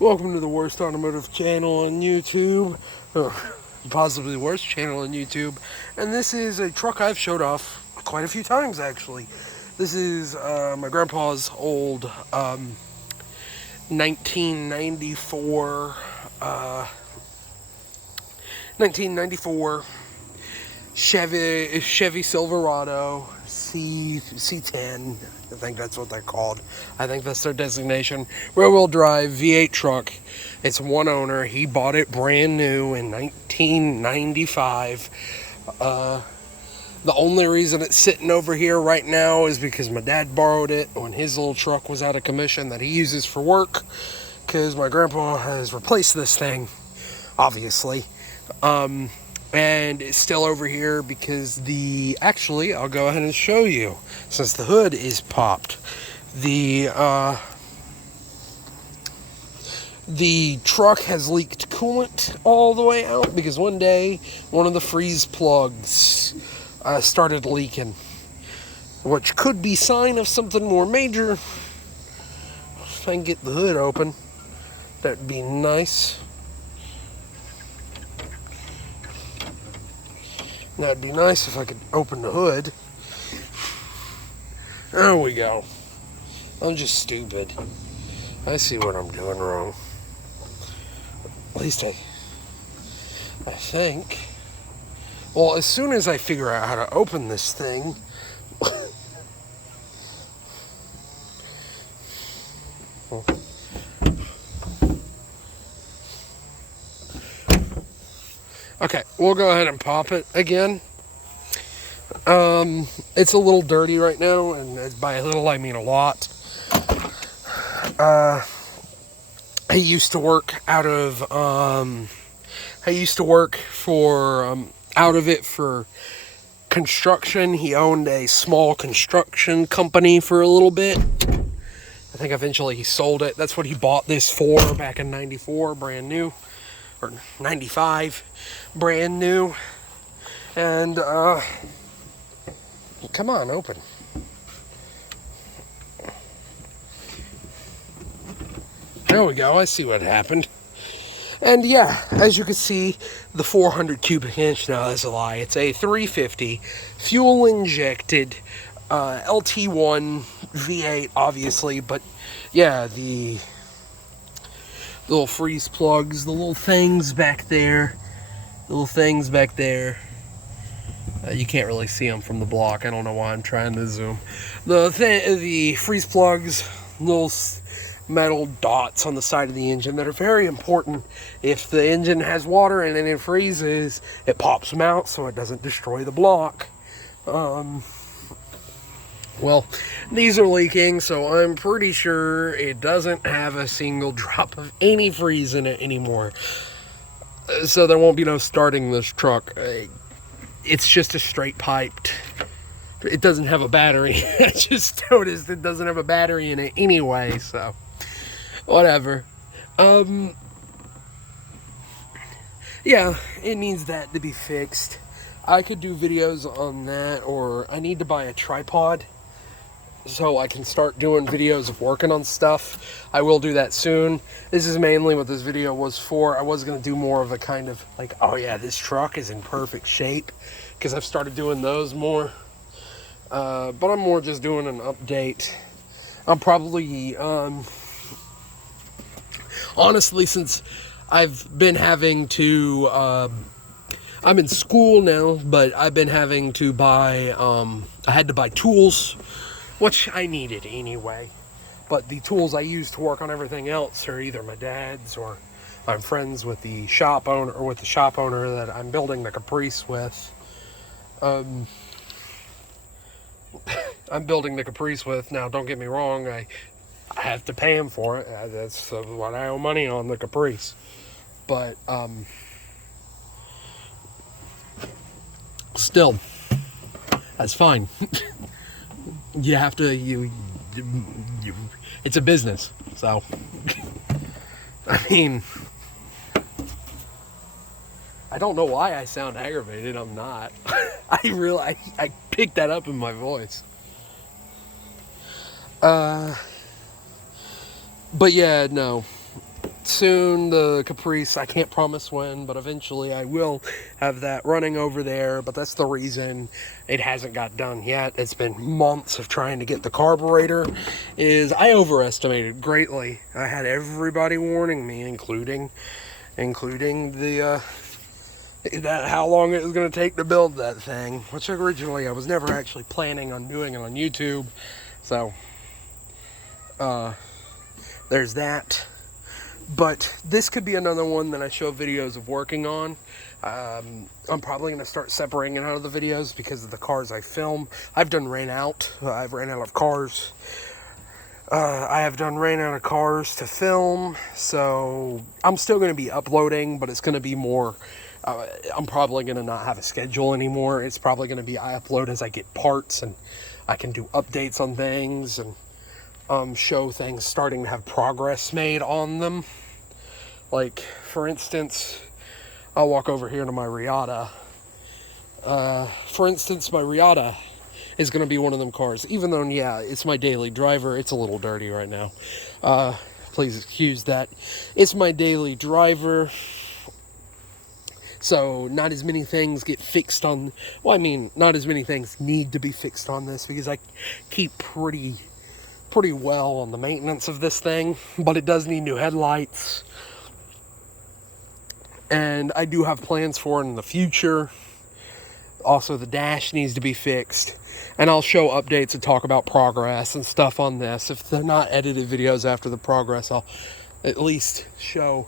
Welcome to the worst automotive channel on YouTube, possibly the worst channel on YouTube. And this is a truck I've showed off quite a few times, actually. This is my grandpa's old 1994, 1994 Chevy Silverado C10. I think that's what they're called. I think that's their designation. Rear-wheel drive V8 truck. It's one owner. He bought it brand new in 1995. The only reason it's sitting over here right now is because my dad borrowed it when his little truck was out of commission that he uses for work, because my grandpa has replaced this thing, obviously. And it's still over here because actually, I'll go ahead and show you, since the hood is popped. The truck has leaked coolant all the way out because one day one of the freeze plugs started leaking, which could be sign of something more major. If I can get the hood open, that'd be nice. That'd be nice if I could open the hood. There we go. I'm just stupid. I see what I'm doing wrong. At least I think. Well, as soon as I figure out how to open this thing, okay, we'll go ahead and pop it again. It's a little dirty right now, and by a little I mean a lot. I used to work out of for construction. He owned a small construction company for a little bit. I think eventually he sold it. That's what he bought this for back in 94, brand new. Or 95, brand new. And, come on, open. There we go, I see what happened. And yeah, as you can see, the 400 cubic inch, no, that's a lie. It's a 350 fuel injected LT1 V8, obviously, but yeah, the little freeze plugs, the little things back there, you can't really see them from the block. I don't know why I'm trying to zoom. The freeze plugs, little metal dots on the side of the engine that are very important. If the engine has water and then it freezes, it pops them out so it doesn't destroy the block. Well, these are leaking, so I'm pretty sure it doesn't have a single drop of any freeze in it anymore. So there won't be no starting this truck. It's just a straight piped. It doesn't have a battery. I just noticed it doesn't have a battery in it anyway, so whatever. Yeah, it needs that to be fixed. I could do videos on that, or I need to buy a tripod so I can start doing videos of working on stuff. I will do that soon. This is mainly what this video was for. I was going to do more of a kind of like, oh yeah, this truck is in perfect shape, because I've started doing those more. But I'm more just doing an update. I'm probably, honestly, since I've been having to, I'm in school now, but I've been having to buy, I had to buy tools, which I needed anyway. But the tools I use to work on everything else are either my dad's, or I'm friends with the shop owner, that I'm building the Caprice with. I'm building the Caprice with. Now, don't get me wrong, I have to pay him for it. That's what I owe money on, the Caprice. But, still, that's fine. You have to, it's a business, so, I mean, I don't know why I sound aggravated. I'm not. I picked that up in my voice. But yeah, no. soon the Caprice, I can't promise when, but eventually I will have that running over there. But that's the reason it hasn't got done yet. It's been months of trying to get the carburetor. I overestimated greatly. I had everybody warning me, including the that how long it was going to take to build that thing, which originally I was never actually planning on doing it on YouTube. So there's that. But this could be another one that I show videos of working on. I'm probably going to start separating it out of the videos because of the cars I film. I've done ran out. I've ran out of cars. I have done ran out of cars to film. So I'm still going to be uploading, but it's going to be more... I'm probably going to not have a schedule anymore. It's probably going to be I upload as I get parts, and I can do updates on things and show things starting to have progress made on them. Like, for instance, I'll walk over here to my Riata. For instance, my Riata is going to be one of them cars. Even though, yeah, it's my daily driver. It's a little dirty right now. Please excuse that. It's my daily driver. So not as many things get fixed on... Well, I mean, not as many things need to be fixed on this because I keep pretty well on the maintenance of this thing. But it does need new headlights. And I do have plans for it in the future. Also, the dash needs to be fixed. And I'll show updates and talk about progress and stuff on this. If they're not edited videos after the progress, I'll at least show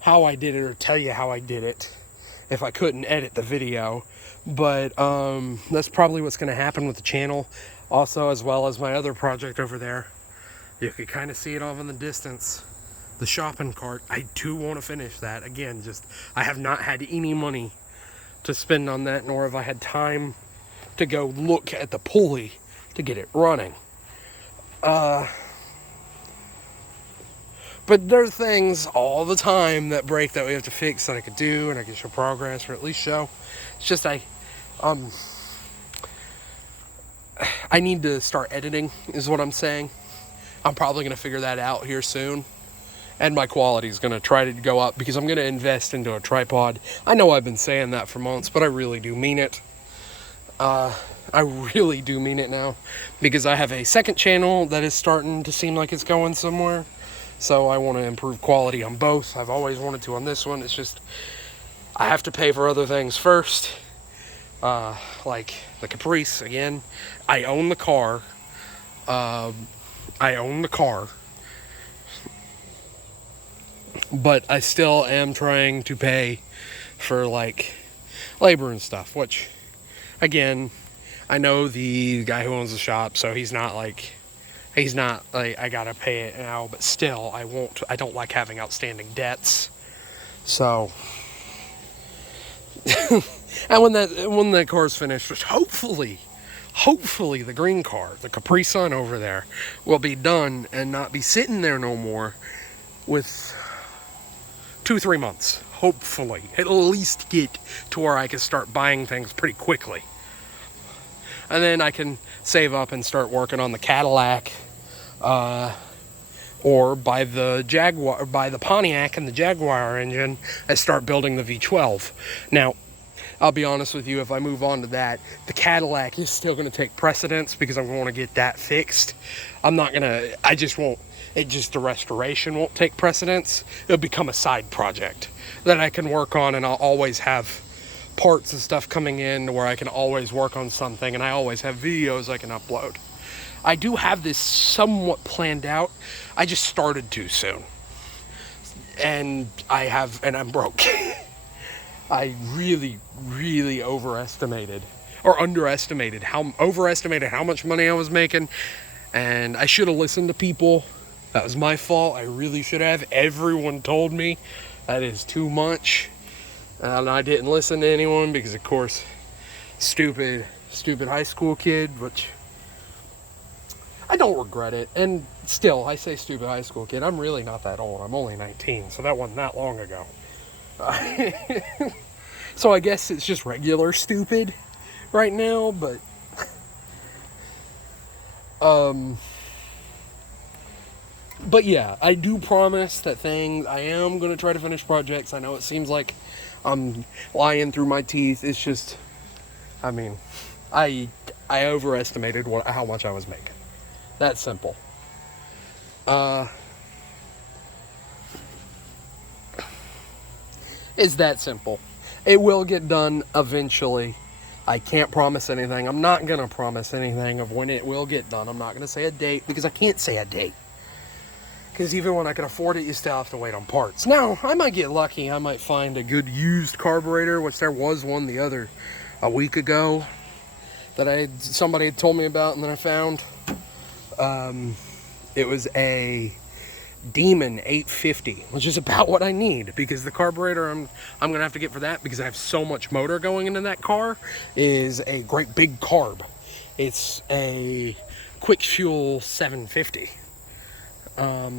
how I did it or tell you how I did it if I couldn't edit the video. But that's probably what's going to happen with the channel. Also, as well as my other project over there. You can kind of see it off in the distance. The shopping cart. I do want to finish that. Again, I have not had any money to spend on that, nor have I had time to go look at the pulley to get it running. But there's things all the time that break that we have to fix that I could do, and I can show progress, or at least show. It's just I need to start editing, is what I'm saying. I'm probably going to figure that out here soon. And my quality is going to try to go up because I'm going to invest into a tripod. I know I've been saying that for months, but I really do mean it. I really do mean it now because I have a second channel that is starting to seem like it's going somewhere. So I want to improve quality on both. I've always wanted to on this one. It's just I have to pay for other things first. Like the Caprice, again. I own the car. But I still am trying to pay for, like, labor and stuff, which, again, I know the guy who owns the shop, so he's not like, I gotta pay it now, but still, I don't like having outstanding debts, so, and when that car's finished, which hopefully the green car, the Capri Sun over there, will be done and not be sitting there no more with 2-3 months, hopefully. It'll at least get to where I can start buying things pretty quickly. And then I can save up and start working on the Cadillac, or buy the Pontiac and the Jaguar engine and start building the V12. Now, I'll be honest with you, if I move on to that, the Cadillac is still going to take precedence because I'm going to get that fixed. The restoration won't take precedence. It'll become a side project that I can work on, and I'll always have parts and stuff coming in where I can always work on something, and I always have videos I can upload. I do have this somewhat planned out. I just started too soon. And I'm broke. I really, really overestimated how much money I was making, and I should have listened to people. That was my fault. I really should have. Everyone told me that is too much, and I didn't listen to anyone because, of course, stupid high school kid, which I don't regret it. And still, I say stupid high school kid. I'm really not that old. I'm only 19, so that wasn't that long ago. So I guess it's just regular stupid right now, but But yeah, I do promise that I am going to try to finish projects. I know it seems like I'm lying through my teeth. It's just, I mean, I I overestimated how much I was making. That's simple. Uh, it's that simple. It will get done eventually. I can't promise anything. I'm not going to promise anything of when it will get done. I'm not going to say a date because I can't say a date. Because even when I can afford it, you still have to wait on parts. Now, I might get lucky. I might find a good used carburetor, which there was one a week ago, that somebody had told me about, and then I found. It was a Demon 850, which is about what I need, because the carburetor I'm gonna have to get for that, because I have so much motor going into that car, is a great big carb. It's a quick fuel 750. I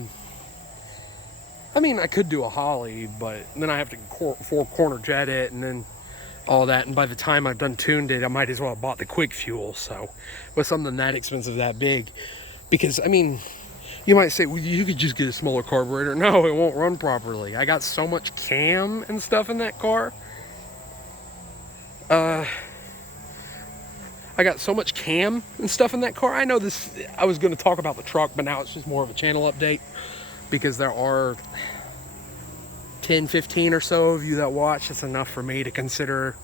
mean, I could do a Holly, but then I have to four-corner jet it, and then all that. And by the time I've done tuned it, I might as well have bought the quick fuel. So, with something that expensive, that big, because I mean, you might say, well, you could just get a smaller carburetor. No, it won't run properly. I got so much cam and stuff in that car. I got so much cam and stuff in that car. I know this. I was going to talk about the truck, but now it's just more of a channel update, because there are 10, 15 or so of you that watch. It's enough for me to consider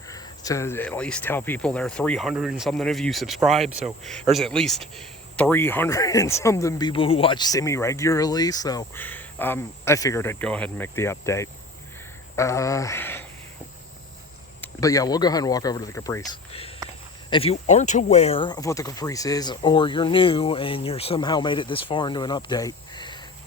to at least tell people there are 300 and something of you subscribe. So there's at least 300 and something people who watch semi-regularly. So I figured I'd go ahead and make the update. But yeah, we'll go ahead and walk over to the Caprice. If you aren't aware of what the Caprice is, or you're new and you're somehow made it this far into an update,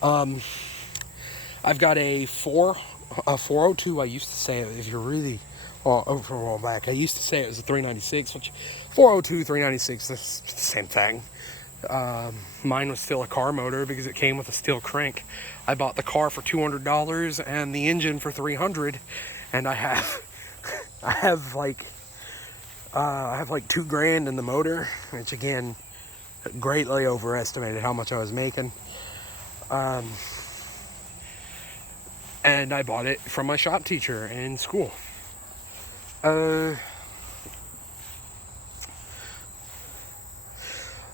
I've got a 402. I used to say, if you're really over a while back, I used to say it was a 396, which 402, 396, that's the same thing. Mine was still a car motor because it came with a steel crank. I bought the car for $200 and the engine for $300, and I have like $2,000 in the motor, which again greatly overestimated how much I was making. And I bought it from my shop teacher in school.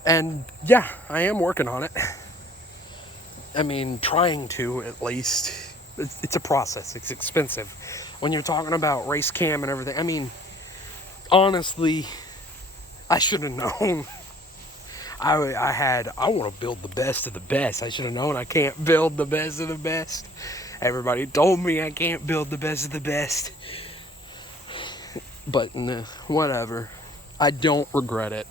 And yeah, I am working on it. I mean, trying to, at least. It's a process. It's expensive. When you're talking about race cam and everything, I mean, honestly, I should have known. I want to build the best of the best. I should have known I can't build the best of the best. Everybody told me I can't build the best of the best. But whatever. I don't regret it.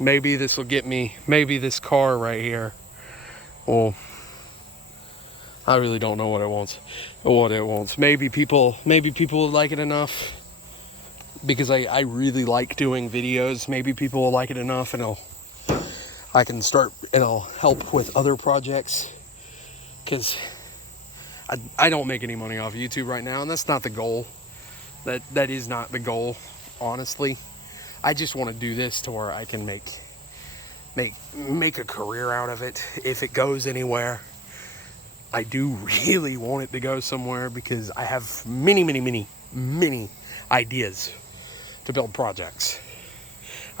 Maybe this will get me, maybe this car right here. Well, I really don't know what it wants. Maybe people will like it enough, because I really like doing videos. Maybe people will like it enough, and it'll help with other projects, because I don't make any money off YouTube right now, and that's not the goal. That is not the goal, honestly. I just want to do this to where I can make a career out of it, if it goes anywhere. I do really want it to go somewhere, because I have many ideas to build projects.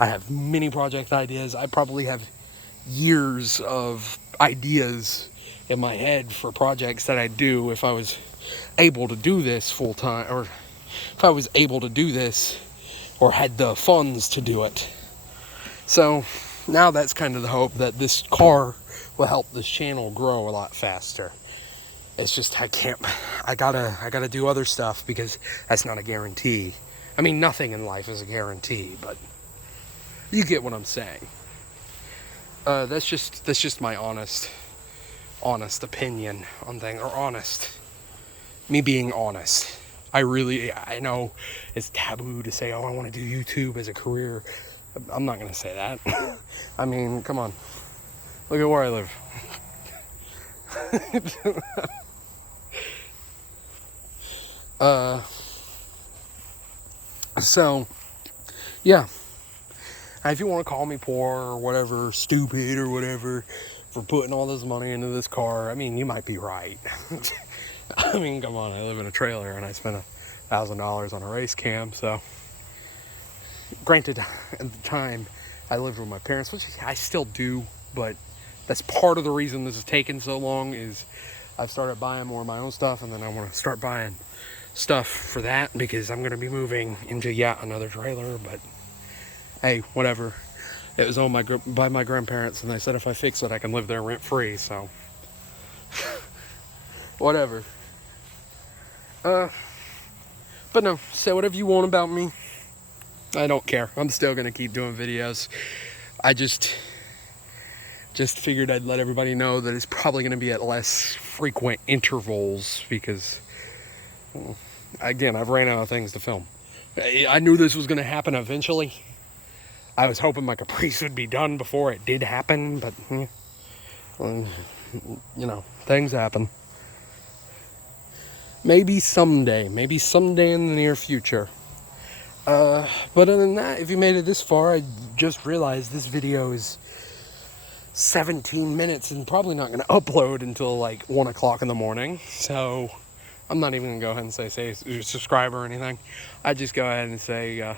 I have many project ideas. I probably have years of ideas in my head for projects that I'd do if I was able to do this full time, or if I was able to do this or had the funds to do it. So now that's kind of the hope, that this car will help this channel grow a lot faster. It's just I gotta do other stuff, because that's not a guarantee. I mean, nothing in life is a guarantee, but you get what I'm saying. That's just my honest opinion on things, or me being honest. I know it's taboo to say, oh, I want to do YouTube as a career. I'm not going to say that. I mean, come on. Look at where I live. So, yeah. If you want to call me poor or whatever, stupid or whatever, for putting all this money into this car. I mean, you might be right. I mean, come on, I live in a trailer and I spent $1,000 on a race cam. So granted, at the time I lived with my parents, which I still do, but that's part of the reason this is taking so long. Is I've started buying more of my own stuff, and then I want to start buying stuff for that because I'm going to be moving into yet another trailer. But hey, whatever. It was owned by my grandparents, and they said if I fix it, I can live there rent free. So whatever. But no, say whatever you want about me. I don't care. I'm still gonna keep doing videos. I just figured I'd let everybody know that it's probably gonna be at less frequent intervals because, well, again, I've ran out of things to film. I knew this was gonna happen eventually. I was hoping my Caprice would be done before it did happen, but you know, things happen. Maybe someday in the near future. But other than that, if you made it this far, I just realized this video is 17 minutes and probably not going to upload until like 1 o'clock in the morning. So I'm not even going to go ahead and say subscribe or anything. I just go ahead and say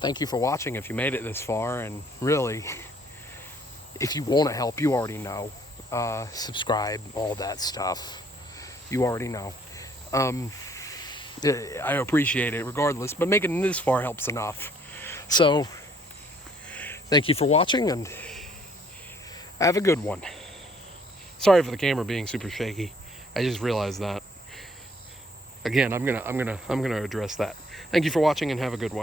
thank you for watching if you made it this far. And really, if you want to help, you already know. Subscribe, all that stuff. You already know. I appreciate it regardless, but making it this far helps enough. So thank you for watching and have a good one. Sorry for the camera being super shaky. I just realized that. Again, I'm gonna address that. Thank you for watching and have a good one.